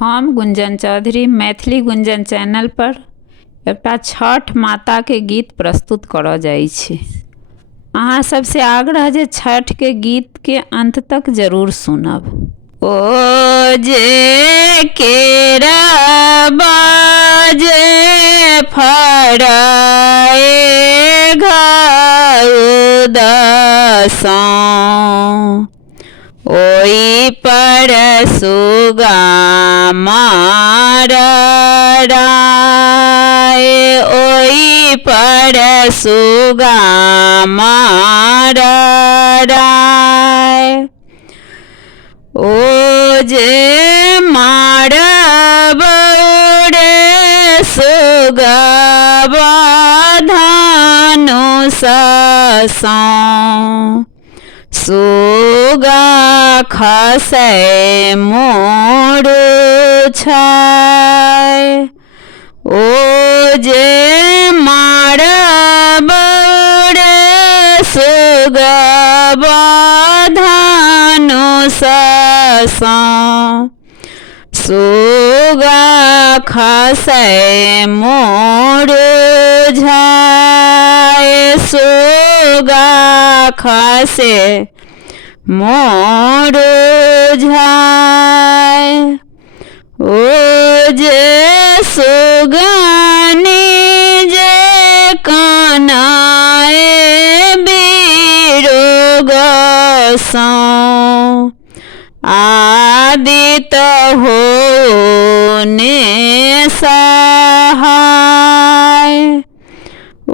हम गुंजन चौधरी मैथिली गुंजन चैनल पर एकटा छठ माता के गीत प्रस्तुत करऽ जाइ छी। अहाँ सबसे आग्रह जे छठ के गीत के अंत तक जरूर सुनब। ओ जे केरा बाजे फड़ाए घाउ दसों, ओई पर सुगा मारा राय, ओई पर सुगा मारा राय। ओ जे मारब रे सुगा धानु ससों, सुगा खसै मोर छाय। ओ जे मारब रे सुगा धानु ससों, सुगा खसै मोर झाय, सुगा खसे मोर झाय। ओ जे सुगानी जे कानाए बिरोग सो, आदित हो ने सहाय। ओ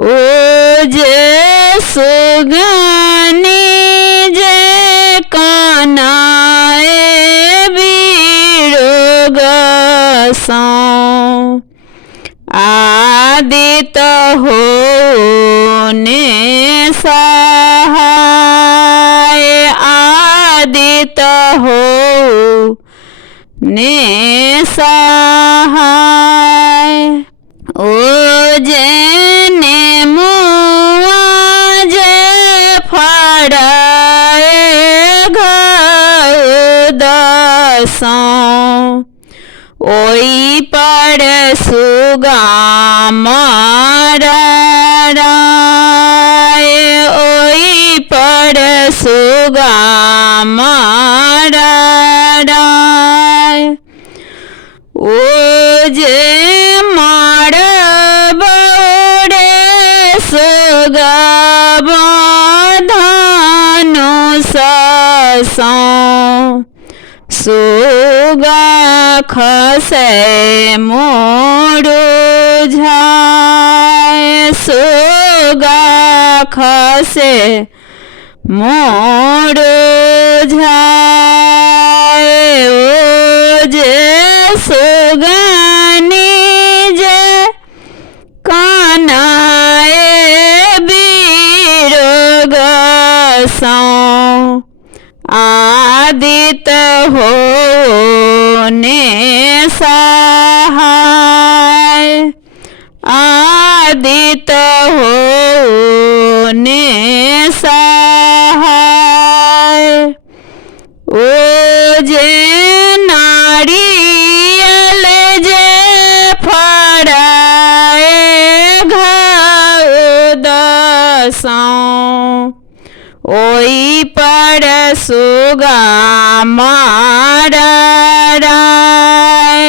जे सुगानी जे कानाए बिरोग सो, आदित हो ने सहाय, आदित हो ने सहाय। ओ जे नेमुआ जे फड़ाए घाउ दसों, ओई पर सुगा मारा राय, ओई पर सुगा मारा राय। ओ जे मारब रे सुगा धानु ससों, सुगा खसै मोर झाय, सुगा खसे मोर झाय। ओ जे सुगानी जे कानाए बिरोग सो, आदित हो ने सहाय, आदित हो ने सहाय। ओ जे नारियल जे फड़ाए घाउ दसों, ओई पर सुगा मारा राय,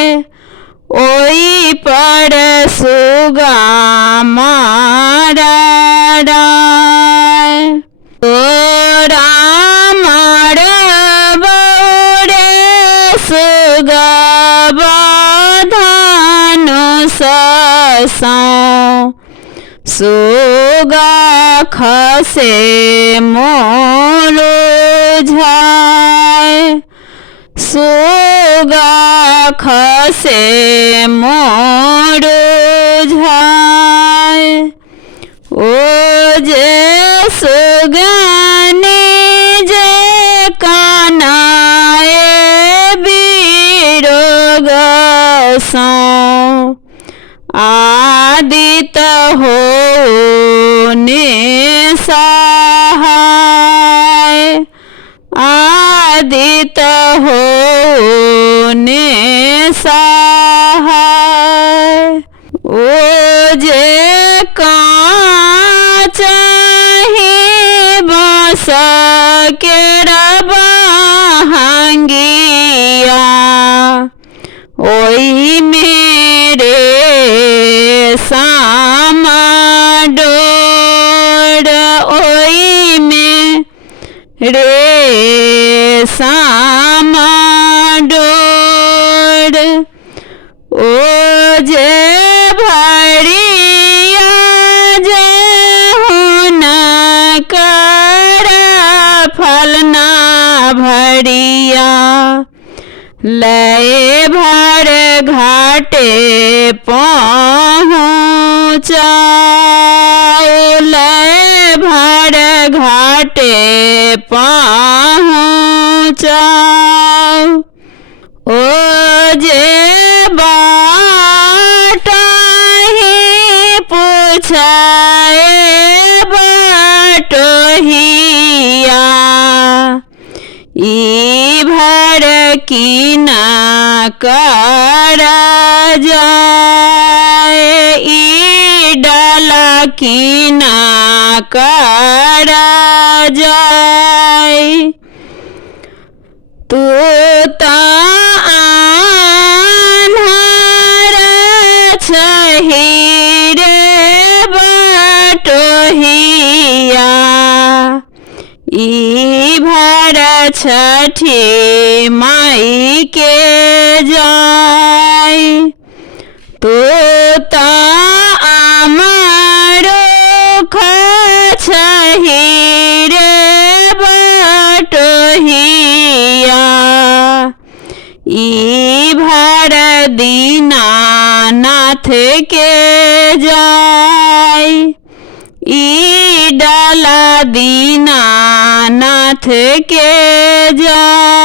ओई पर सुगा मारा राय। तोरा मारब रे सुगा धानु ससों, सुगा खसे मोर झाय, सुगा खसे मोर झाय। ओ जे सुगानी जे कानाए बिरोग सो, आदित हो ने सहाय, आदित हो ने सहाय। ओ जे काचाही बाँस केरा बहंगिया, ओई मेरे सामा डोर, ओई मेरे सामा डोर। ओ जे भरिया जे हुना करा फलना भरिया, लय भर घाटे पहुँचाओ, लय भर घाटे पहुँचाओ। ओ जे बाटहि पूछाए बाटोहिया, ई भर की ना करा जाए, ई डाला की ना करा जाए। तू आन्हर छही रे बटोहिया, ई भर छठी माई के जाय। तू आमारो छही रे बटोहिया, ई भर दीनानाथ के जाय, ई डाला दीनानाथ के जाय।